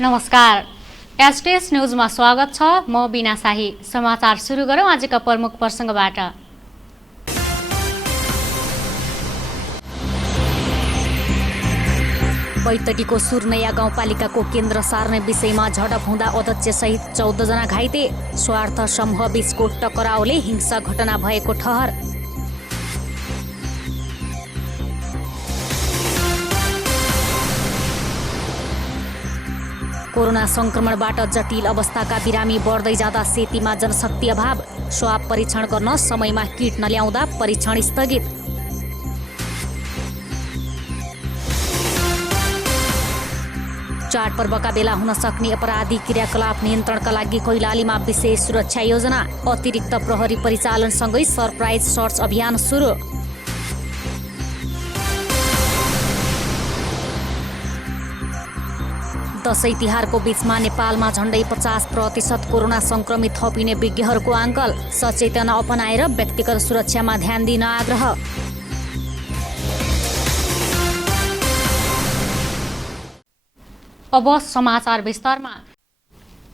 नमस्कार। एसटीएस न्यूजमा स्वागत छ। म बिना शाही। समाचार सुरु गरौँ आजका प्रमुख प्रसङ्गबाट। बैतडीको सुर्नैया गाउँपालिकाको केन्द्र सार्ने विषयमा झडप हुँदा अध्यक्षसहित 14 जना घाइते। स्वार्थ समूह बीचको टकराउले हिंसा घटना भएको ठहर। कोरोना संक्रमणबाट जटिल अवस्थाका बिरामी बढ्दै जाँदा सेतीमा जनशक्ति अभाव। स्वाब परीक्षण गर्न समयमा किट नल्याउँदा परीक्षण स्थगित। चाडपर्वका बेला हुन सक्ने अपराधी क्रियाकलाप नियन्त्रणका लागि कैलालीमा विशेष सुरक्षा योजना। अतिरिक्त प्रहरी परिचालनसँगै सरप्राइज सर्च अभियान सुरु। दशैं तिहारको बीचमा नेपालमा झण्डै 50% कोरोना संक्रमित थपिने विज्ञहरूको आङ्कल। सचेतना अपनाएर व्यक्तिगत सुरक्षामा ध्यान दिन आग्रह। अब समाचार विस्तारमा।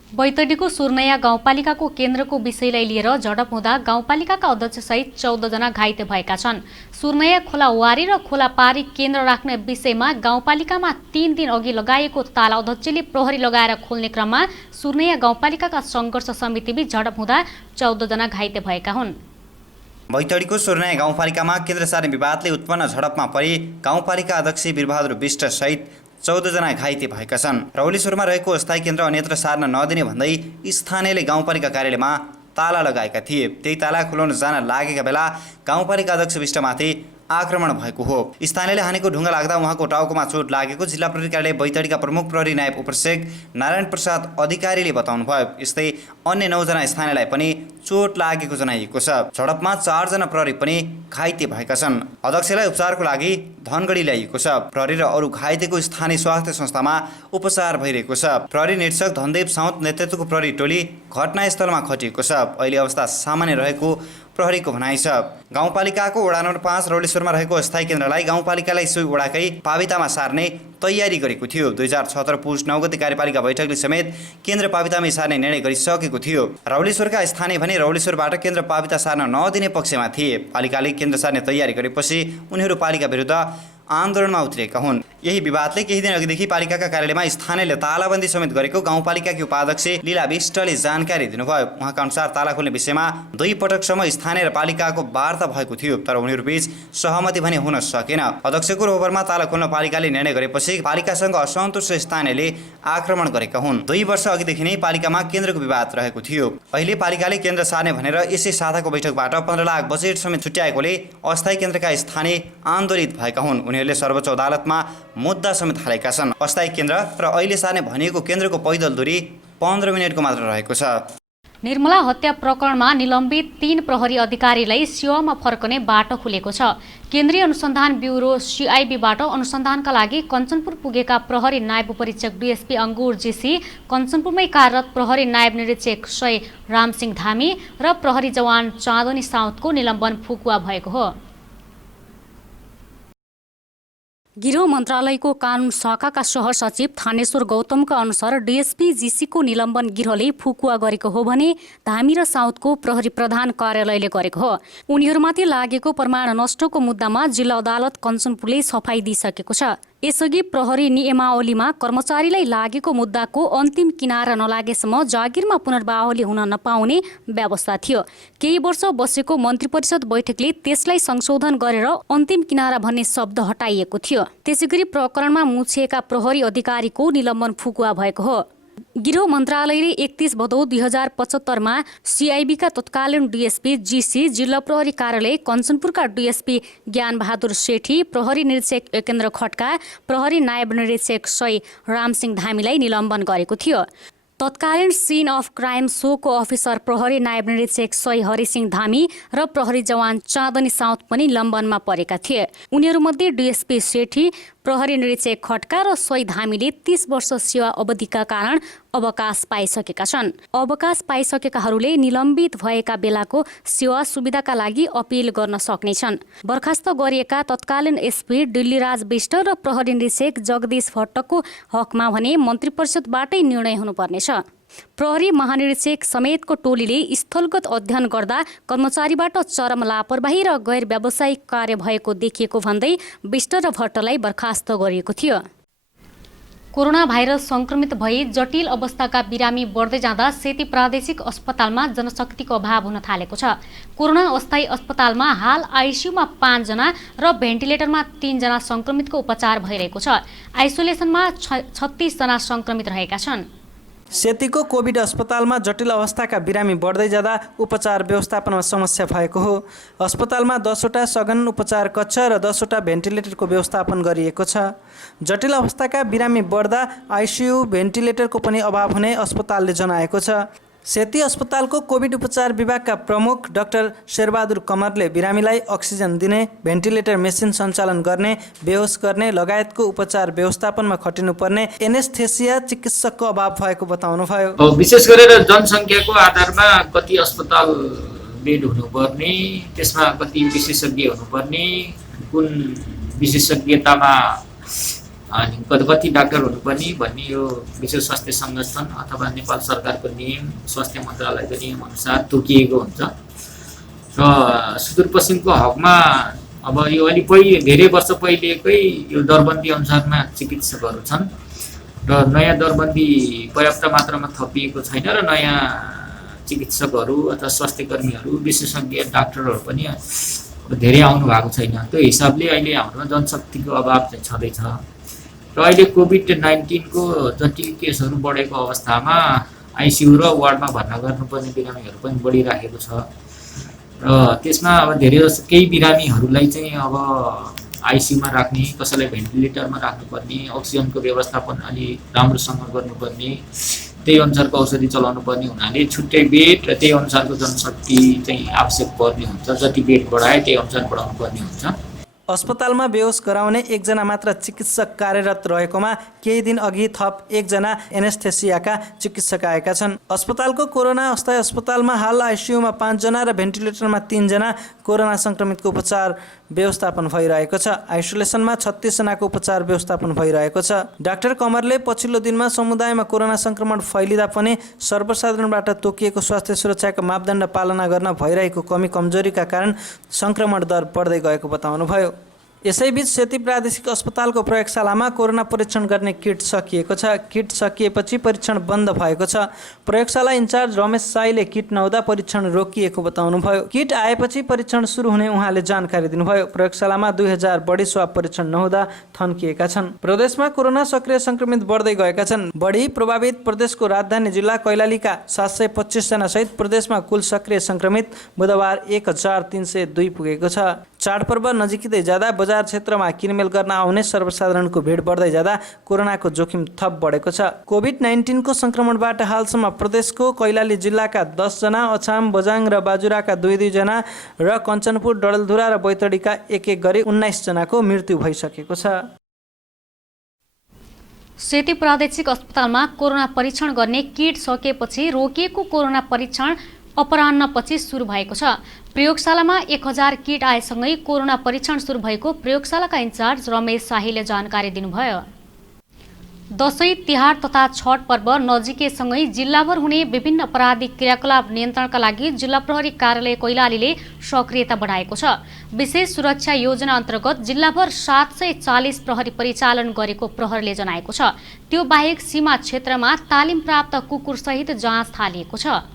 बैतडीको सुर्नैया गाउँपालिकाको केन्द्रको विषयलाई लिएर झडप हुँदा गाउँपालिकाका अध्यक्षसहित 14 जना घाइते भएका छन्। सुर्नैया खोला वारी र खोला पारी केन्द्र राख्ने विषयमा गाउँपालिकामा 3 दिन अघि लगाएको ताला अध्यक्षले प्रहरी लगाएर खोल्ने क्रममा सुर्नैया गाउँपालिकाका सङ्घर्ष समितिबीच झडप हुँदा 14 जना घाइते भएका हुन्। बैतडीको सुर्नैया गाउँपालिकामा केन्द्र सार्ने विवादले उत्पन्न झडपमा परि गाउँपालिका अध्यक्ष वीरबहादुर विष्ट सहित 14 जना घाइते भएका छन्। रौलीश्वरमा रहेको अस्थायी केन्द्र अन्यत्र सार्न नदिने भन्दै स्थानीयले गाउँपालिका कार्यालयमा ताला लगाएका थिए। त्यही ताला खुलाउन जान लागेका बेला गाउँपालिका अध्यक्ष विष्टमाथि आक्रमण भएको हो। स्थानीयले हानेको ढुङ्गा लाग्दा उहाँको टाउकोमा चोट लागेको जिल्ला प्रहरी कार्यालय बैतडीका प्रमुख प्रहरी नायब उपरीक्षक नारायण प्रसाद अधिकारीले बताउनुभयो। यस्तै अन्य 9 जना स्थानीयलाई पनि चोट लागेको जनाइएको छ। झडपमा 4 जना प्रहरी पनि घाइते भएका छन्। अध्यक्षलाई उपचारको लागि धनगढी ल्याइएको छ। प्रहरी र अरू घाइतेको स्थानीय स्वास्थ्य संस्थामा उपचार भइरहेको छ। प्रहरी निरीक्षक धनदेव साउद नेतृत्वको प्रहरी टोली घटनास्थलमा खटिएको छ। अहिले अवस्था सामान्य रहेको प्रहरीको भनाइ छ। गाउँपालिकाको वडा नम्बर 5 रौलीश्वरमा रहेको अस्थायी केन्द्रलाई गाउँपालिकालाई सोही वडाकै पावितामा सार्ने तयारी गरेको थियो। 2017 पुस 9 गते कार्यपालिका बैठकले समेत केन्द्र पावितामै सार्ने निर्णय गरिसकेको थियो। रौलीश्वरका स्थानीय भने रौलीश्वरबाट केन्द्र पाविता सार्न नदिने पक्षमा थिए। पालिकाले केन्द्र सार्ने तयारी गरेपछि उनीहरू पालिका विरुद्ध आन्दोलनमा उत्रिएका हुन्। यही विवादले केही दिन अघिदेखि पालिकाका कार्यालयमा स्थानीयले तालाबन्दी समेत गरेको गाउँपालिकाकी उपाध्यक्ष लीला विष्टले जानकारी दिनुभयो। उहाँका अनुसार ताला खोल्ने विषयमा 2 पटकसम्म स्थानीय र पालिकाको वार्ता भएको थियो, तर उनीहरूबीच सहमति भने हुन सकेन। अध्यक्षको रोहबरमा ताला खोल्न पालिकाले निर्णय गरेपछि पालिकासँग असन्तुष्ट स्थानीयले आक्रमण गरेका हुन्। 2 वर्ष अघिदेखि नै पालिकामा केन्द्रको विवाद रहेको थियो। अहिले पालिकाले केन्द्र सार्ने भनेर यसै साताको बैठकबाट 15 लाख बजेट समेत छुट्याएकोले अस्थायी केन्द्रका स्थानीय आन्दोलित भएका हुन्। उनीहरूले सर्वोच्च अदालतमा मुद्दा समेत हालेका छन्। अस्थायी केन्द्र र अहिले सार्ने भनिएको केन्द्रको पैदल दूरी 15 मिनेटको मात्र रहेको छ। निर्मला हत्या प्रकरणमा निलम्बित 3 प्रहरी अधिकारीलाई सेवामा फर्कने बाटो खुलेको छ। केन्द्रीय अनुसन्धान ब्युरो CIBबाट अनुसन्धानका लागि कञ्चनपुर पुगेका प्रहरी नायब उपरीक्षक DSP अङ्गुर जीसी, कञ्चनपुरमै कार्यरत प्रहरी नायब निरीक्षक सय रामसिंह धामी र प्रहरी जवान चाँदनी साउदको निलम्बन फुकुवा भएको हो। गृह मन्त्रालयको कानुन शाखाका सहसचिव थानेश्वर गौतमका अनुसार DSP जीसीको निलम्बन गृहले फुकुवा गरेको हो भने धामी र साउदको प्रहरी प्रधान कार्यालयले गरेको हो। उनीहरूमाथि लागेको प्रमाण नष्टको मुद्दामा जिल्ला अदालत कञ्चनपुरले सफाई दिइसकेको छ। यसअघि प्रहरी नियमावलीमा कर्मचारीलाई लागेको मुद्दाको अन्तिम किनारा नलागेसम्म जागिरमा पुनर्बाहुली हुन नपाउने व्यवस्था थियो। केही वर्ष बसेको मन्त्री परिषद बैठकले त्यसलाई संशोधन गरेर अन्तिम किनारा भन्ने शब्द हटाइएको थियो। त्यसैगरी प्रकरणमा मुछिएका प्रहरी अधिकारीको निलम्बन फुकुवा भएको हो। गृह मन्त्रालयले 31 भदौ 2075 CIBका तत्कालीन DSP जीसी, जिल्ला प्रहरी कार्यालय कञ्चनपुरका DSP ज्ञानबहादुर सेठी, प्रहरी निरीक्षक एकेन्द्र खड्का, प्रहरी नायब निरीक्षक सय रामसिंह धामीलाई निलम्बन गरेको थियो। तत्कालीन सिन अफ क्राइम सोको अफिसर प्रहरी नायब निरीक्षक सय हरिसिंह धामी र प्रहरी जवान चाँदनी साउद पनि लम्बनमा परेका थिए। उनीहरूमध्ये DSP सेठी, प्रहरी निरीक्षक खड्का र सोही धामीले 30 वर्ष सेवा अवधिका कारण अवकाश पाइसकेका छन्। अवकाश पाइसकेकाहरूले निलम्बित भएका बेलाको सेवा सुविधाका लागि अपिल गर्न सक्नेछन्। बर्खास्त गरिएका तत्कालीन एसपी दिल्लीराज विष्ट र प्रहरी निरीक्षक जगदीश भट्टको हकमा भने मन्त्री परिषदबाटै निर्णय हुनुपर्नेछ। प्रहरी महानिरीक्षक समेतको टोलीले स्थलगत अध्ययन गर्दा कर्मचारीबाट चरम लापरवाही र गैर व्यावसायिक कार्य भएको देखिएको भन्दै विष्ट र भट्टलाई बर्खास्त गरिएको थियो। कोरोना भाइरस संक्रमित भई जटिल अवस्थाका बिरामी बढ्दै जाँदा सेती प्रादेशिक अस्पतालमा जनशक्तिको अभाव हुन थालेको छ। कोरोना अस्थायी अस्पतालमा हाल आइसियुमा 5 जना र भेन्टिलेटरमा 3 जना संक्रमितको उपचार भइरहेको छ। आइसोलेसनमा 36 जना संक्रमित रहेका छन्। सेतीको कोभिड अस्पतालमा जटिल अवस्थाका बिरामी बढ्दै जाँदा उपचार व्यवस्थापनमा समस्या भएको हो। अस्पतालमा 10वटा सघन उपचार कक्ष र 10वटा भेन्टिलेटरको व्यवस्थापन गरिएको छ। जटिल अवस्थाका बिरामी बढ्दा आइसियु भेन्टिलेटरको पनि अभाव हुने अस्पतालले जनाएको छ। सेती अस्पतालको कोभिड उपचार विभागका प्रमुख डाक्टर शेरबहादुर कमरले बिरामीलाई अक्सिजन दिने, भेन्टिलेटर मेसिन सञ्चालन गर्ने, बेहोस गर्ने लगायतको उपचार व्यवस्थापनमा खटिनुपर्ने एनेस्थेसिया चिकित्सकको अभाव भएको बताउनुभयो। विशेष गरेर जनसङ्ख्याको आधारमा कति अस्पताल बेड हुनुपर्ने, त्यसमा कति विशेषज्ञ हुनुपर्ने, कुन विशेषज्ञतामा अनि कति डाक्टर हुनुपर्ने भन्ने यो विश्व स्वास्थ्य सङ्गठन अथवा नेपाल सरकारको नियम, स्वास्थ्य मन्त्रालयको नियम अनुसार तोकिएको हुन्छ। र सुदूरपश्चिमको हकमा अब यो अलि धेरै वर्ष पहिलेकै यो दरबन्दी अनुसारमा चिकित्सकहरू छन् र नयाँ दरबन्दी पर्याप्त मात्रामा थपिएको छैन र नयाँ चिकित्सकहरू अथवा स्वास्थ्य कर्मीहरू, विशेषज्ञ डाक्टरहरू पनि धेरै आउनु भएको छैन। त्यो हिसाबले अहिले हाम्रोमा जनशक्तिको अभाव चाहिँ छँदैछ। र अहिले कोभिड-19 को जटिल केसहरू बढेको अवस्थामा आइसियु र वार्डमा भर्ना गर्नुपर्ने बिरामीहरू पनि बढिराखेको छ र त्यसमा अब धेरै जस्तो केही बिरामीहरूलाई चाहिँ अब आइसियुमा राख्ने, कसैलाई भेन्टिलेटरमा राख्नुपर्ने, अक्सिजनको व्यवस्थापन अलि राम्रोसँग गर्नुपर्ने, त्यही अनुसारको औषधि चलाउनु पर्ने हुनाले छुट्टै बेड र त्यही अनुसारको जनशक्ति चाहिँ आवश्यक पर्ने हुन्छ। जति बेड बढाए त्यही अनुसार बढाउनु पर्ने हुन्छ। अस्पतालमा बेहोस गराउने 1 जना मात्र चिकित्सक कार्यरत रहेकोमा केही दिन अघि थप 1 जना एनेस्थेसियाका चिकित्सक आएका छन्। अस्पतालको कोरोना अस्थायी अस्पतालमा हाल आइसियुमा 5 जना र भेन्टिलेटरमा 3 जना कोरोना संक्रमितको उपचार व्यवस्थापन भइरहेको छ। आइसोलेसनमा 36 जनाको उपचार व्यवस्थापन भइरहेको छ। डाक्टर कमरले पछिल्लो दिनमा समुदायमा कोरोना संक्रमण फैलिँदा पनि सर्वसाधारणबाट तोकिएको स्वास्थ्य सुरक्षाका मापदण्ड पालना गर्न भइरहेको कमी कमजोरीका कारण संक्रमण दर बढ्दै गएको बताउनुभयो। यसैबीच सेती प्रादेशिक अस्पतालको प्रयोगशालामा कोरोना परीक्षण गर्ने किट सकिएको छ। किट सकिएपछि परीक्षण बन्द भएको छ। प्रयोगशाला इन्चार्ज रमेश साईले किट नहुँदा परीक्षण रोकिएको बताउनुभयो। किट आएपछि परीक्षण सुरु हुने उहाँले जानकारी दिनुभयो। प्रयोगशालामा 2000 बढी स्वाब परीक्षण नहुँदा थन्किएका छन्। प्रदेशमा कोरोना सक्रिय संक्रमित बढ्दै गएका छन्। बढी प्रभावित प्रदेशको राजधानी जिल्ला कैलालीका 725 जना सहित प्रदेशमा कुल सक्रिय संक्रमित बुधबार 1302 पुगेको छ। चाडपर्व नजिकै जाँदा बजार क्षेत्रमा किनमेल गर्न आउने सर्वसाधारणको भिड बढ्दै जाँदा कोरोनाको जोखिम थप बढेको छ। कोभिड-19 को संक्रमणबाट हालसम्म प्रदेशको कैलाली जिल्लाका 10 जना, अछाम, बझाङ र बाजुराका 2-2 जना र कञ्चनपुर, डडेलधुरा र बैतडीका 1-1 गरी 19 जनाको मृत्यु भइसकेको छ। सेती प्रादेशिक अस्पतालमा कोरोना परीक्षण गर्ने किट सकेपछि रोकिएको कोरोना परीक्षण अपराह्नपछि सुरु भएको छ। प्रयोगशालामा 1000 किट आएसँगै कोरोना परीक्षण सुरु भएको प्रयोगशालाका इन्चार्ज रमेश शाहीले जानकारी दिनुभयो। दशैं, तिहार तथा छठ पर्व नजिकैसँगै जिल्लाभर हुने विभिन्न अपराधिक क्रियाकलाप नियन्त्रणका लागि जिल्ला प्रहरी कार्यालय कैलालीले सक्रियता बढाएको छ। विशेष सुरक्षा योजना अन्तर्गत जिल्लाभर 740 प्रहरी परिचालन गरेको प्रहरीले जनाएको छ। त्यो बाहेक सीमा क्षेत्रमा तालिम प्राप्त कुकुरसहित जाँच थालिएको छ।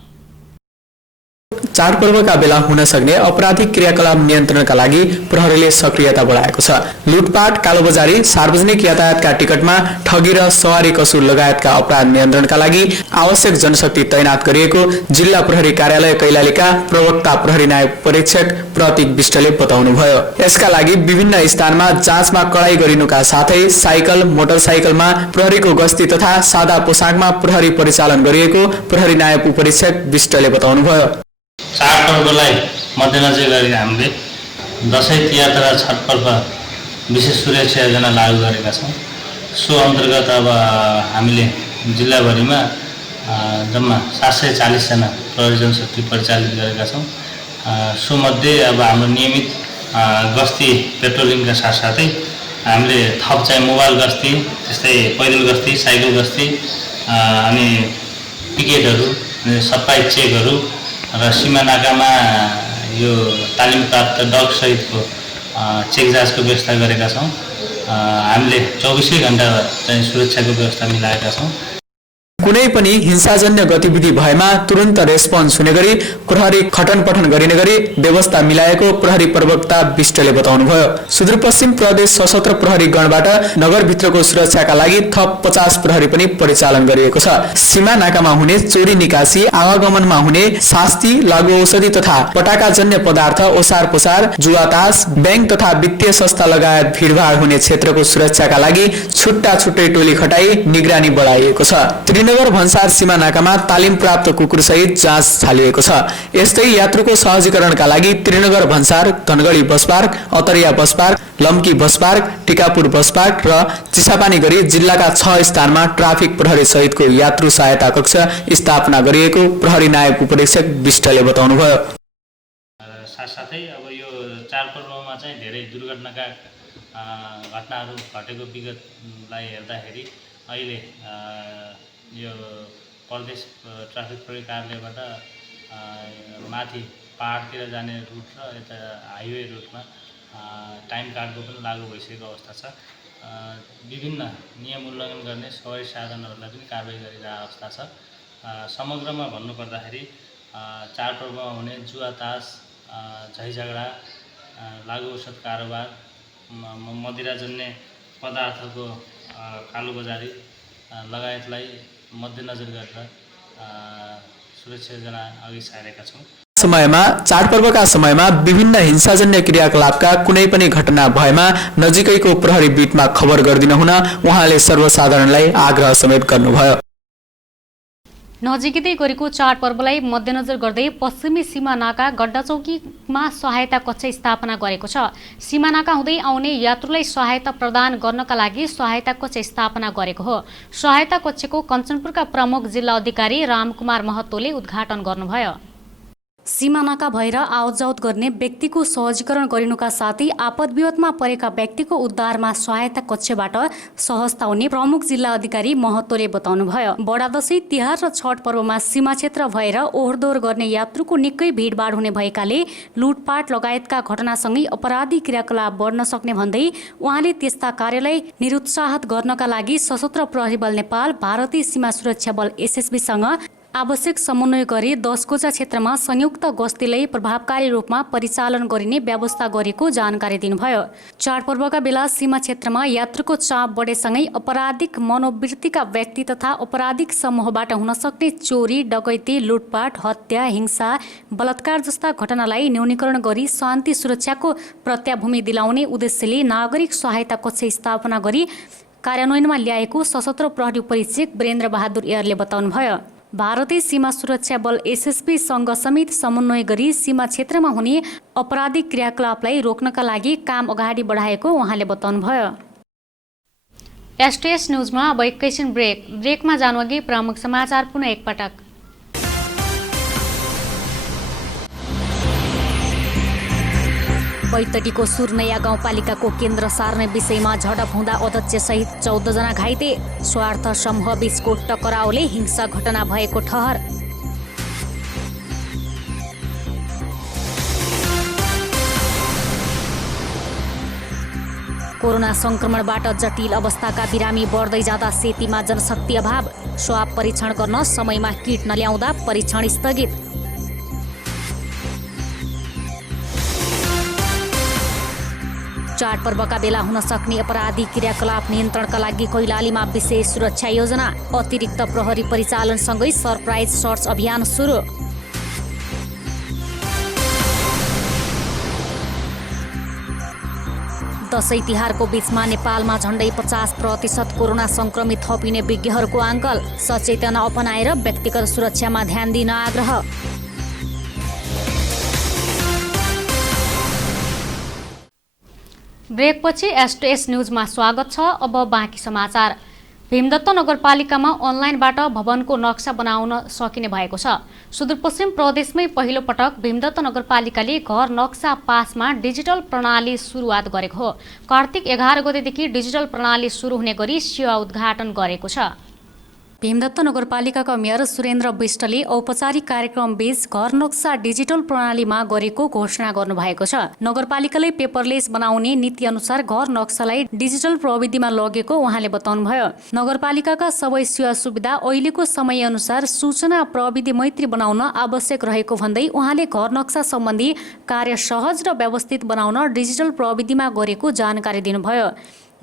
चाडपर्वका बेला हुन सक्ने अपराधिक क्रियाकलाप नियन्त्रणका लागि प्रहरीले सक्रियता बढाएको छ। लुटपाट, कालोबजारी, सार्वजनिक यातायातका टिकटमा ठगी र सवारी कसुर लगायतका अपराध नियन्त्रणका लागि आवश्यक जनशक्ति तैनात गरिएको जिल्ला प्रहरी कार्यालय कैलालीका प्रवक्ता प्रहरी नायब परीक्षक प्रतीक विष्टले बताउनुभयो। यसका लागि विभिन्न स्थानमा जाँचमा कडाई गरिनुका साथै साइकल, मोटरसाइकलमा प्रहरीको गस्ती तथा सादा पोसाकमा प्रहरी परिचालन गरिएको प्रहरी नायब उपरीक्षक विष्टले बताउनुभयो। चाडपर्वलाई मध्यनजर गरी हामीले दशैं, तिहार तथा छठ पर्व विशेष सुरक्षा योजना लागू गरेका छौँ। सो अन्तर्गत अब हामीले जिल्लाभरिमा जम्मा 740 जना प्रहरी जनशक्ति परिचालित गरेका छौँ। सोमध्ये अब हाम्रो नियमित गस्ती पेट्रोलिङका साथसाथै हामीले थप चाहिँ मोबाइल गस्ती, त्यस्तै पैदल गस्ती, साइकल गस्ती अनि पिकेटहरू, सप्लाई चेकहरू र सीमा नाकामा यो तालिम प्राप्त डग सहितको चेक जाँचको व्यवस्था गरेका छौँ। हामीले 24 घण्टा चाहिँ सुरक्षाको व्यवस्था मिलाएका छौँ। कुनै पनि हिंसाजन्य गतिविधि भएमा तुरन्त रेस्पोन्स हुने गरी प्रहरी खटन पठन गरिने गरी व्यवस्था मिलाएको प्रहरी प्रवक्ता विष्टले बताउनुभयो। सुदूरपश्चिम प्रदेश सशस्त्र प्रहरी गणबाट नगरभित्रको सुरक्षाका लागि थप 50 प्रहरी पनि परिचालन गरिएको छ। सीमा नाकामा हुने चोरी निकासी, आवागमनमा हुने शास्ति, लागु औषधि तथा पटाकाजन्य पदार्थ, ओसार पोसार, जुवातास, बैंक तथा वित्तीय संस्था लगायत भिडभाड हुने क्षेत्रको सुरक्षाका लागि छुट्टा छुट्टै टोली खटाई निगरानी बढाइएको छ। त्रिनगर भन्सार सीमा नाकामा तालिम प्राप्त कुकुर सहित जाँच थालिएको छ। यस्तै यात्रुको सहजीकरणका लागि त्रिनगर भन्सार, Dhangadhi bus park, Attariya bus park, Lamki bus park, Tikapur bus park र चिसापानी गरी जिल्लाका 6 स्थानमा ट्राफिक प्रहरी सहितको यात्रु सहायता कक्ष स्थापना गरिएको प्रहरी नायब उपरीक्षक विष्टले बताउनुभयो। साथसाथै अब यो चाडपर्वमा चाहिँ धेरै दुर्घटनाका घटनाहरू घटेको विगतलाई हेर्दाखेरि अहिले यो प्रदेश ट्राफिक प्रहरी कार्यालयबाट माथि पहाडतिर जाने रुट र यता हाइवे रुटमा टाइम कार्डको पनि लागू भइसकेको अवस्था छ। विभिन्न नियम उल्लङ्घन गर्ने सवारी साधनहरूलाई पनि कारबाही गरिरहेको अवस्था छ। समग्रमा भन्नुपर्दाखेरि चाडपर्वमा हुने जुवा तास, झैझगडा, लागु औषध कारोबार, मदिराजन्य पदार्थको कालोबजारी लगायतलाई मध्यनजर गरेर सुरक्षा योजना अघि सारेका छौँ। समयमा चाडपर्वका समयमा विभिन्न हिंसाजन्य क्रियाकलापका कुनै पनि घटना भएमा नजिकैको प्रहरी बिटमा खबर गरिदिन हुन उहाँले सर्वसाधारणलाई आग्रह समेत गर्नुभयो। नजिकै गरेको चाडपर्वलाई मध्यनजर गर्दै पश्चिमी सीमा नाका गड्डाचौकीमा सहायता कक्ष स्थापना गरेको छ। सीमा नाका हुँदै आउने यात्रुलाई सहायता प्रदान गर्नका लागि सहायता कक्ष स्थापना गरेको हो। सहायता कक्षको कञ्चनपुरका प्रमुख जिल्ला अधिकारी रामकुमार महतोले उद्घाटन गर्नुभयो। सीमा नाका भएर आवतजावत गर्ने व्यक्तिको सहजीकरण गरिनुका साथै आपद विपदमा परेका व्यक्तिको उद्धारमा सहायता कक्षबाट सहजता हुने प्रमुख जिल्ला अधिकारी महतोले बताउनुभयो। बडा दशैं, तिहार र छठ पर्वमा सीमा क्षेत्र भएर ओहोरदोहोर गर्ने यात्रुको निकै भिडभाड हुने भएकाले लुटपाट लगायतका घटनासँगै अपराधी क्रियाकलाप बढ्न सक्ने भन्दै उहाँले त्यस्ता कार्यलाई निरुत्साहित गर्नका लागि सशस्त्र प्रहरी बल नेपाल, भारतीय सीमा सुरक्षा बल एसएसबीसँग आवश्यक समन्वय गरी 10 कोचा क्षेत्रमा संयुक्त गस्तीलाई प्रभावकारी रूपमा परिचालन गरिने व्यवस्था गरेको जानकारी दिनुभयो। चाडपर्वका बेला सीमा क्षेत्रमा यात्रुको चाप बढेसँगै आपराधिक मनोवृत्तिका व्यक्ति तथा आपराधिक समूहबाट हुन सक्ने चोरी, डकैती, लुटपाट, हत्या, हिंसा, बलात्कार जस्ता घटनालाई न्यूनीकरण गरी शान्ति सुरक्षाको प्रत्याभूमि दिलाउने उद्देश्यले नागरिक सहायता कक्ष स्थापना गरी कार्यान्वयनमा ल्याएको सशस्त्र प्रहरी उपरीक्षक वीरेन्द्र बहादुर एयरले बताउनुभयो। भारतीय सीमा सुरक्षा बल एसएसबी सँग समेत समन्वय गरी सीमा क्षेत्रमा हुने अपराधिक क्रियाकलापलाई रोक्नका लागि काम अगाडि बढाएको उहाँले बताउनुभयो। एसटीएस न्युजमा अब एकैछिन ब्रेकमा जानुअघि प्रमुख समाचार पुनः एकपटक। बैतडीको सुर्नैया गाउँपालिकाको केन्द्र सार्ने विषयमा झडप हुँदा अध्यक्षसहित 14 जना घाइते, स्वार्थ समूह बीचको टकराउले हिंसा घटना भएको ठहर। कोरोना संक्रमणबाट जटिल अवस्थाका बिरामी बढ्दै जाँदा सेतीमा जनशक्ति अभाव, स्वाब परीक्षण गर्न समयमा किट नल्याउँदा परीक्षण स्थगित। चाडपर्वका बेला हुन सक्ने अपराधी क्रियाकलाप नियन्त्रणका लागि कैलालीमा विशेष सुरक्षा योजना, अतिरिक्त प्रहरी परिचालनसँगै सरप्राइज सर्च अभियान सुरु। दशैं तिहारको बीचमा नेपालमा झण्डै 50% कोरोना संक्रमित थपिने विज्ञहरूको आङ्कल, सचेतना अपनाएर व्यक्तिगत सुरक्षामा ध्यान दिन आग्रह। ब्रेकपछि एस2एस न्युजमा स्वागत छ। अब बाँकी समाचार। भीमदत्त नगरपालिकामा अनलाइनबाट भवनको नक्सा बनाउन सकिने भएको छ। सुदूरपश्चिम प्रदेशमै पहिलो पटक भीमदत्त नगरपालिकाले घर नक्सा पासमा डिजिटल प्रणाली सुरुवात गरेको हो। कार्तिक 11 गतेदेखि डिजिटल प्रणाली सुरु हुने गरी सेवा उद्घाटन गरेको छ। भीमदत्त नगरपालिकाका मेयर सुरेन्द्र विष्टले औपचारिक कार्यक्रम बीच घर नक्सा डिजिटल प्रणालीमा गरेको घोषणा गर्नुभएको छ। नगरपालिकाले पेपरलेस बनाउने नीति अनुसार घर नक्सालाई डिजिटल प्रविधिमा लगेको उहाँले बताउनुभयो। नगरपालिकाका सबै सेवा सुविधा अहिलेको समयअनुसार सूचना प्रविधि मैत्री बनाउन आवश्यक रहेको भन्दै उहाँले घर नक्सा सम्बन्धी कार्य सहज र व्यवस्थित बनाउन डिजिटल प्रविधिमा गरेको जानकारी दिनुभयो।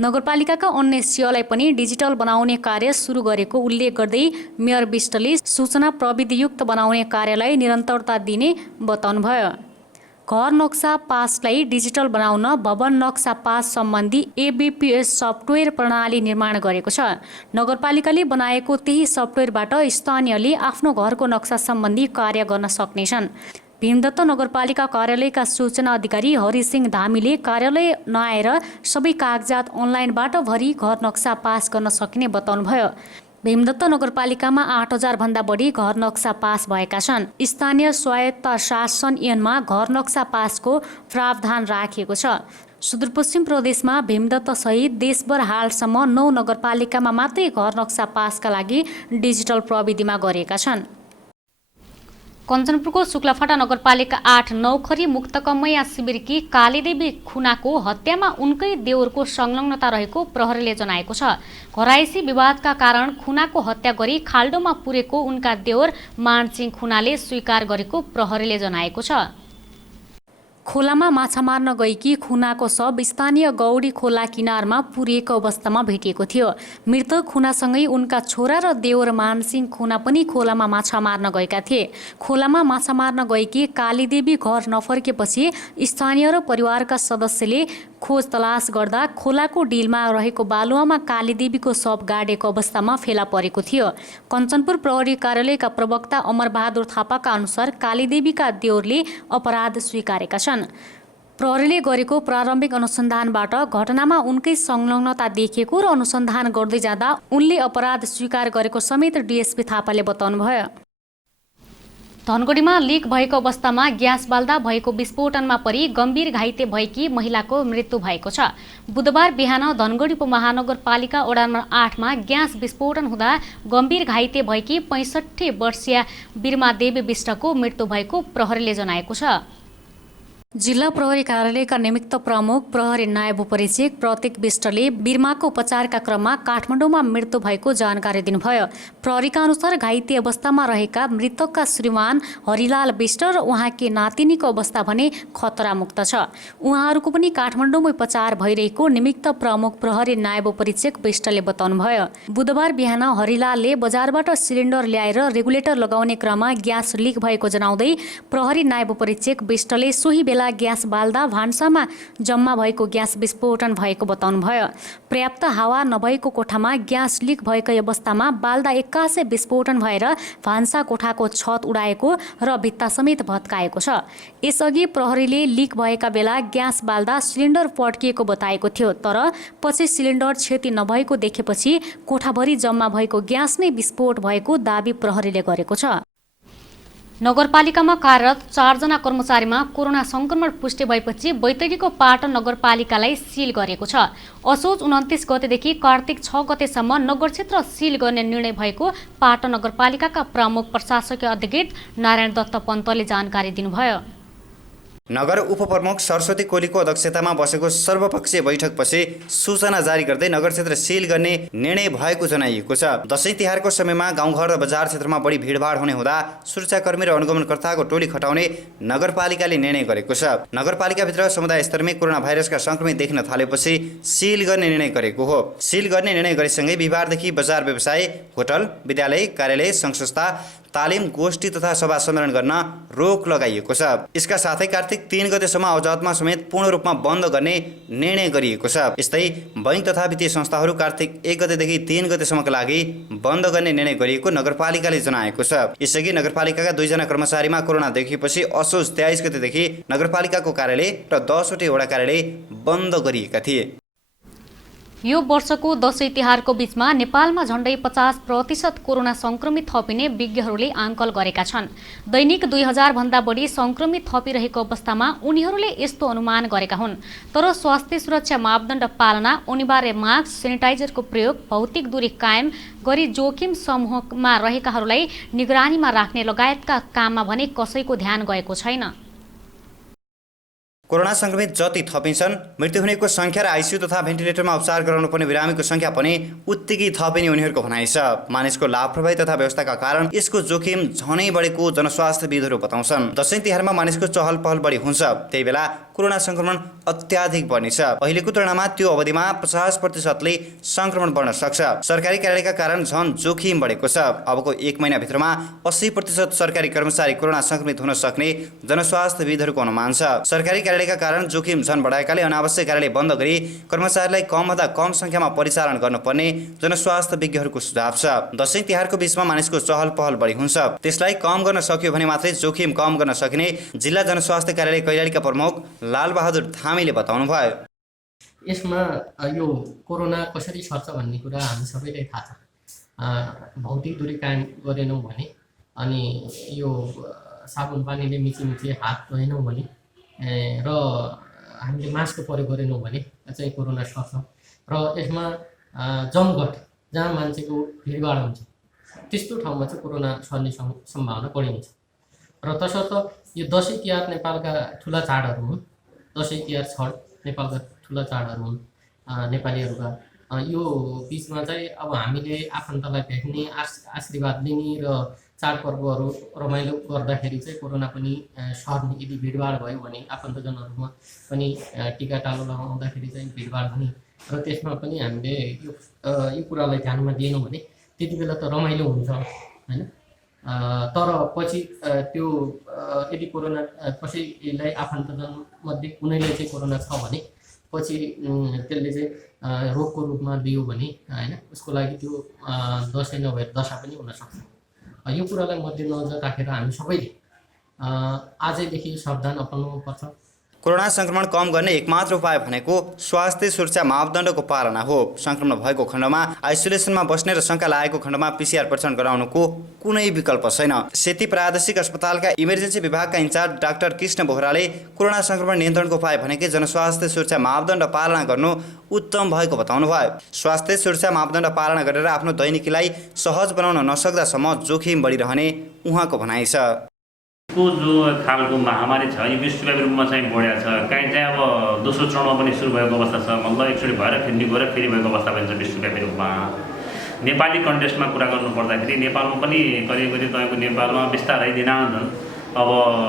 नगरपालिकाका अन्य सेवालाई पनि डिजिटल बनाउने कार्य सुरु गरेको उल्लेख गर्दै मेयर विष्टले सूचना प्रविधियुक्त बनाउने कार्यलाई निरन्तरता दिने बताउनुभयो। घर नक्सा पासलाई डिजिटल बनाउन भवन नक्सा पास सम्बन्धी एबीपीएस सफ्टवेयर प्रणाली निर्माण गरेको छ। नगरपालिकाले बनाएको त्यही सफ्टवेयरबाट स्थानीयले आफ्नो घरको नक्सा सम्बन्धी कार्य गर्न सक्नेछन्। भीमदत्त नगरपालिका कार्यालयका सूचना अधिकारी हरिसिंह धामीले कार्यालय नआएर सबै कागजात अनलाइनबाट भरी घर नक्सा पास गर्न सकिने बताउनुभयो। भीमदत्त नगरपालिकामा 8000 भन्दा बढी घर नक्सा पास भएका छन्। स्थानीय स्वायत्त शासन ऐनमा घर नक्सा पासको प्रावधान राखिएको छ। सुदूरपश्चिम प्रदेशमा भीमदत्त सहित देशभर हालसम्म 9 नगरपालिकामा मात्रै घर नक्सा पासका लागि डिजिटल प्रविधिमा गरेका छन्। कञ्चनपुरको शुक्लाफाटा नगरपालिका 8 नौखरी मुक्तकमैया शिविरकी कालीदेवी खुनाको हत्यामा उनकै देउरको संलग्नता रहेको प्रहरीले जनाएको छ। घरायसी विवादका कारण खुनाको हत्या गरी खाल्डोमा पुरेको उनका देउर मानसिंह खुनाले स्वीकार गरेको प्रहरीले जनाएको छ। खोलामा माछा मार्न गएकी खुनाको शव स्थानीय गौडी खोला किनारमा पुरिएको अवस्थामा भेटिएको थियो। मृतक खुनासँगै उनका छोरा र देवर मानसिंह खुना पनि खोलामा माछा मार्न गएका थिए। खोलामा माछा मार्न गएकी कालीदेवी घर नफर्केपछि स्थानीय र परिवारका सदस्यले खोज तलास गर्दा खोलाको डिलमा रहेको बालुवामा कालीदेवीको शव गाडेको अवस्थामा फेला परेको थियो। कञ्चनपुर प्रहरी कार्यालयका प्रवक्ता अमरबहादुर थापाका अनुसार कालीदेवीका देउरले अपराध स्वीकारेका छन्। प्रहरीले गरेको प्रारम्भिक अनुसन्धानबाट घटनामा उनकै संलग्नता देखिएको र अनुसन्धान गर्दै जाँदा उनले अपराध स्वीकार गरेको समेत डीएसपी थापाले बताउनुभयो। धनगढीमा लिक भएको अवस्थामा ग्यास बाल्दा भएको विस्फोटनमा परि गम्भीर घाइते भएकी महिलाको मृत्यु भएको छ। बुधबार बिहान धनगढी उपमहानगरपालिका वडा नम्बर 8 मा ग्यास विस्फोटन हुँदा गम्भीर घाइते भएकी 65 वर्षीय बिरमा देवी विष्टको मृत्यु भएको प्रहरीले जनाएको छ। जिल्ला प्रहरी कार्यालयका निमित्त प्रमुख प्रहरी नायब उपरीक्षक प्रतीक विष्टले बिर्माको उपचारका क्रममा काठमाडौँमा मृत्यु भएको जानकारी दिनुभयो। प्रहरीका अनुसार घाइते अवस्थामा रहेका मृतकका श्रीमान हरिलाल विष्ट र उहाँकी नातिनीको अवस्था भने खतरामुक्त छ। उहाँहरूको पनि काठमाडौँमा उपचार भइरहेको निमित्त प्रमुख प्रहरी नायब उपरीक्षक विष्टले बताउनुभयो। बुधबार बिहान हरिलालले बजारबाट सिलिन्डर ल्याएर रेगुलेटर लगाउने क्रममा ग्यास लिक भएको जनाउँदै प्रहरी नायब उपरीक्षक विष्टले सोही बेला ग्यास बाल्दा भान्सामा जम्मा भएको ग्यास विस्फोटन भएको बताउनुभयो। पर्याप्त हावा नभएको कोठामा ग्यास लिक भएकै अवस्थामा बाल्दा एक्कासै विस्फोटन भएर भान्सा कोठाको छत उडाएको र भित्ता समेत भत्काएको छ। यसअघि प्रहरीले लिक भएका बेला ग्यास बाल्दा सिलिन्डर पड्किएको बताएको थियो, तर पछि सिलिन्डर क्षति नभएको देखेपछि कोठाभरि जम्मा भएको ग्यास नै विस्फोट भएको दाबी प्रहरीले गरेको छ। नगरपालिकामा कार्यरत 4 जना कर्मचारीमा कोरोना संक्रमण पुष्टि भएपछि बैतडीको पाटन नगरपालिकालाई सिल गरेको छ। असोज 29 गतेदेखि कार्तिक 6 गतेसम्म नगर क्षेत्र सिल गर्ने निर्णय भएको पाटन नगरपालिकाका प्रमुख प्रशासकीय अधिकृत नारायण दत्त पन्तले जानकारी दिनुभयो। नगर उपप्रमुख सरस्वती कोलीको अध्यक्षतामा बसेको सर्वपक्षीय बैठकपछि सूचना जारी गर्दै नगर क्षेत्र सिल गर्ने निर्णय भएको जनाइएको छ। दशैं तिहारको समयमा गाउँघर र बजार क्षेत्रमा बढी भिडभाड हुने हुँदा सुरक्षाकर्मी र अनुगमनकर्ताको टोली खटाउने नगरपालिकाले निर्णय गरेको छ। नगरपालिकाभित्र समुदाय स्तरमै कोरोना भाइरसका संक्रमित देखिन थालेपछि सिल गर्ने निर्णय गरेको हो। सिल गर्ने निर्णय गरेसँगै बिहिबारदेखि बजार व्यवसाय, होटल, विद्यालय, कार्यालय, संघ संस्था, तालिम, गोष्ठी तथा सभा सम्मेलन गर्न रोक लगाइएको छ। यसका साथै कार्तिक 3 गतेसम्म औजातमा समेत पूर्ण रूपमा बन्द गर्ने निर्णय गरिएको छ। यस्तै बैंक तथा वित्तीय संस्थाहरू कार्तिक 1 गतेदेखि 3 गतेसम्मका लागि बन्द गर्ने निर्णय गरिएको नगरपालिकाले जनाएको छ। यसअघि नगरपालिकाका 2 जना कर्मचारीमा कोरोना देखिएपछि असोज 23 गतेदेखि नगरपालिकाको कार्यालय र 10 वटै वडा कार्यालय बन्द गरिएका थिए। यो वर्षको दशैं तिहारको बीचमा नेपालमा झण्डै 50% कोरोना संक्रमित थपिने विज्ञहरूले आंकल गरेका छन्। दैनिक 2000 भन्दा बढी संक्रमित थपिरहेको अवस्थामा उनीहरूले यस्तो अनुमान गरेका हुन्। तर स्वास्थ्य सुरक्षा मापदण्ड पालना, अनिवार्य मास्क, सेनिटाइजरको प्रयोग, भौतिक दूरी कायम गरी जोखिम समूहमा रहेकाहरूलाई निगरानीमा राख्ने लगायतका काममा भने कसैको ध्यान गएको छैन। कोरोना संक्रमित जति थपिन्छन्, मृत्यु हुनेको संख्या र आइसियु तथा भेन्टिलेटरमा उपचार गराउनुपर्ने बिरामीको संख्या पनि उत्तिकै थपिने उनीहरूको भनाइ छ। मानिसको लापरवाही तथा व्यवस्थाका कारण यसको जोखिम झनै बढेको जनस्वास्थ्यविदहरू बताउँछन्। दशैं तिहारमा मानिसको चहल पहल बढी हुन्छ, त्यही बेला कोरोना संक्रमण अत्याधिक बढ्नेछ। अहिलेको तुलनामा त्यो अवधिमा 50%ले संक्रमण बढ्न सक्छ। सरकारी कार्यालयका कारण झन जोखिम बढेको छ। अबको 1 महिनाभित्रमा 80% सरकारी कर्मचारी कोरोना संक्रमित हुन सक्ने जनस्वास्थ्यविदहरूको अनुमान छ। सरकारी कार्यालयका कारण जोखिम झन बढाएकाले अनावश्यक कार्यालय बन्द गरी कर्मचारीलाई कमभन्दा कम संख्यामा परिचालन गर्नुपर्ने जनस्वास्थ्य विज्ञहरूको सुझाव छ। दशैं तिहारको बीचमा मानिसको चहल पहल बढी हुन्छ, त्यसलाई कम गर्न सक्यो भने मात्रै जोखिम कम गर्न सकिने जिल्ला जनस्वास्थ्य कार्यालय कैलालीका प्रमुख लालबहादुर धामीले बताउनु भयो। यसमा यो कोरोना कसरी सर्छ भन्ने कुरा हामी सबैलाई थाहा छ। भौतिक दूरी कायम गरेनौँ भने अनि यो साबुन पानीले मिची हात धोएनौँ भने र हामीले मास्क प्रयोग गरेनौँ भने चाहिँ कोरोना सर्छ। र यसमा जमघट जहाँ मान्छेको भिडभाड हुन्छ त्यस्तो ठाउँमा चाहिँ कोरोना सर्ने सम्भावना बढी हुन्छ। र तसर्थ यो दशैं तिहार नेपालका ठुला चाडहरू हुन्। दशैं तिहार छठ नेपालका ठुला चाडहरू हुन् नेपालीहरूका। यो बिचमा चाहिँ अब हामीले आफन्तलाई भेट्ने, आशीर्वाद लिने र चाडपर्वहरू रमाइलो गर्दाखेरि चाहिँ कोरोना पनि सर्ने। यदि भिडभाड भयो भने आफन्तजनहरूमा पनि टिका टालो लगाउँदाखेरि चाहिँ भिडभाड हुने र त्यसमा पनि हामीले यो कुरालाई ध्यानमा दिएनौँ भने त्यति बेला त रमाइलो हुन्छ हैन। तर पछि त्यो यदि कोरोना कसैलाई आफन्तजन मध्ये कुनैलाई चाहिँ कोरोना छ भने पछि त्यसले चाहिँ रोगको रूपमा दियो भने हैन, उसको लागि त्यो दशैं नभएर दशा पनि हुन सक्छ। यो कुरालाई मध्यनजर राखेर हामी सबैले आजैदेखि सावधान अपनाउनु पर्छ। कोरोना संक्रमण कम गर्ने एकमात्र उपाय भनेको स्वास्थ्य सुरक्षा मापदण्डको पालना हो। संक्रमण भएको खण्डमा आइसोलेसनमा बस्ने र शंका लागेको खण्डमा PCR परीक्षण गराउनुको कुनै विकल्प छैन। सेती प्रादेशिक अस्पतालका इमर्जेन्सी विभागका इन्चार्ज डाक्टर कृष्ण बोहराले कोरोना संक्रमण नियन्त्रणको उपाय भनेकै जनस्वास्थ्य सुरक्षा मापदण्ड पालना गर्नु उत्तम भएको बताउनु भयो। स्वास्थ्य सुरक्षा मापदण्ड पालना गरेर आफ्नो दैनिकीलाई सहज बनाउन नसक्दासम्म जोखिम बढिरहने उहाँको भनाइ छ। को जो खालको महामारी छ यो विश्वव्यापी रूपमा चाहिँ बढेको छ। कहीँ चाहिँ अब दोस्रो चरणमा पनि सुरु भएको अवस्था छ, मतलब एकचोटि भएर फेरि भएको अवस्था पनि छ विश्वव्यापी रूपमा। नेपाली कन्टेक्स्टमा कुरा गर्नु पर्दाखेरि नेपालमा पनि करिब तपाईँको नेपालमा बिस्तारै दिनानुदिन अब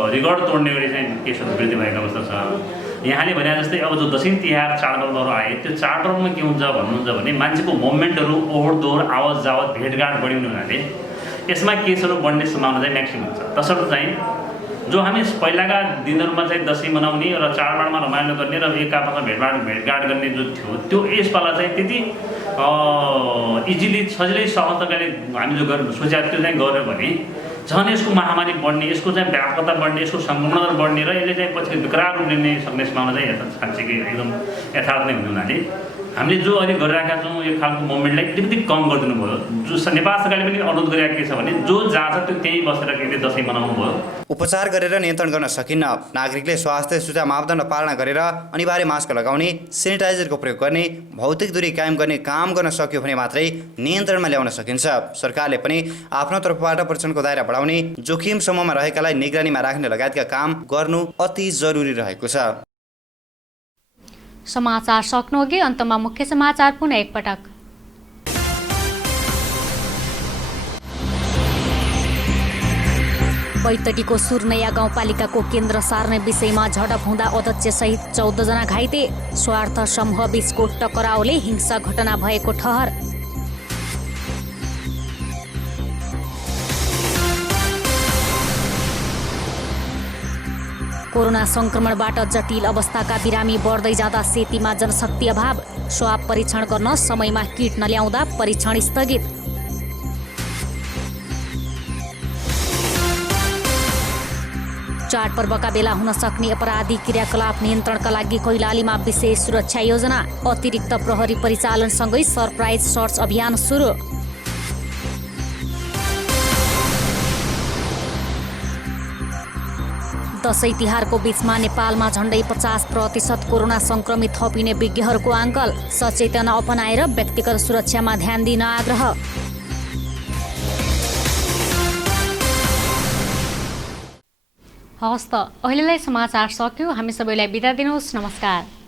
रेकर्ड तोड्ने गरी चाहिँ केसहरू वृद्धि भएको अवस्था छ। यहाँले भने जस्तै अब जो दशैं तिहार चाडपर्वहरू आए त्यो चाडपर्वमा के हुन्छ भन्नुहुन्छ भने मान्छेको मुभमेन्टहरू ओहोरदोहोर आवत जावत भेटघाट बढी हुने हुनाले यसमा केसहरू बढ्ने सम्भावना चाहिँ म्याक्सिमम छ। तसर्थ चाहिँ जो हामी पहिलाका दिनहरूमा चाहिँ दशैं मनाउने र चाडबाडमा रमाइलो गर्ने र एक आपसमा भेटघाट गर्ने जो थियो त्यो यसपाला चाहिँ त्यति इजिली सजिलै सहजताले हामी जो सोचेको त्यो चाहिँ गऱ्यो भने झन् यसको महामारी बढ्ने, यसको चाहिँ व्यापकता बढ्ने, यसको संक्रमण बढ्ने र यसले चाहिँ पछि विकराल रूप लिने सक्ने सम्भावना चाहिँ साँच्चीकै एकदम यथार्थ नै हुने हुनाले हामीले जो अहिले गरिरहेका छौँ यो खालको मुभमेन्टलाई अलिकति कम गरिदिनु भयो। जो नेपाल सरकारले पनि अनुरोध गरिरहेको के छ भने जो जहाँ छ त्यो त्यहीँ बसेर के दशैं मनाउनु भयो। उपचार गरेर नियन्त्रण गर्न सकिन्न। नागरिकले स्वास्थ्य सुरक्षा मापदण्ड पालना गरेर अनिवार्य मास्क लगाउने, सेनिटाइजरको प्रयोग गर्ने, भौतिक दूरी कायम गर्ने काम गर्न सक्यो भने मात्रै नियन्त्रणमा ल्याउन सकिन्छ। सरकारले पनि आफ्नो तर्फबाट परीक्षणको दायरा बढाउने, जोखिम समूहमा रहेकालाई निगरानीमा राख्ने लगायतका काम गर्नु अति जरुरी रहेको छ। समाचार सक्नुअघि अन्तमा मुख्य समाचार पुनः एकपटक। बैतडीको सुर्नैया गाउँपालिकाको केन्द्र सार्ने विषयमा झडप हुँदा अध्यक्षसहित 14 जना घाइते। स्वार्थ समूह बीचको टकराउले हिंसा घटना भएको ठहर। कोरोना संक्रमणबाट जटिल अवस्थाका बिरामी बढ्दै जाँदा सेतीमा जनशक्ति अभाव, स्वाब परीक्षण गर्न समयमा किट नल्याउँदा परीक्षण स्थगित। चाडपर्वका बेला हुन सक्ने अपराधी क्रियाकलाप नियन्त्रणका लागि कैलालीमा विशेष सुरक्षा योजना, अतिरिक्त प्रहरी परिचालनसँगै सरप्राइज सर्च अभियान सुरु। दशैं तिहारको बीचमा नेपालमा झण्डै 50% कोरोना संक्रमित थपिने विज्ञहरूको आङ्कल, सचेतना अपनाएर व्यक्तिगत सुरक्षामा ध्यान दिन आग्रह। हवस् त, अहिलेलाई समाचार सक्यो। हामी सबैलाई बिदा दिनुहोस्। नमस्कार।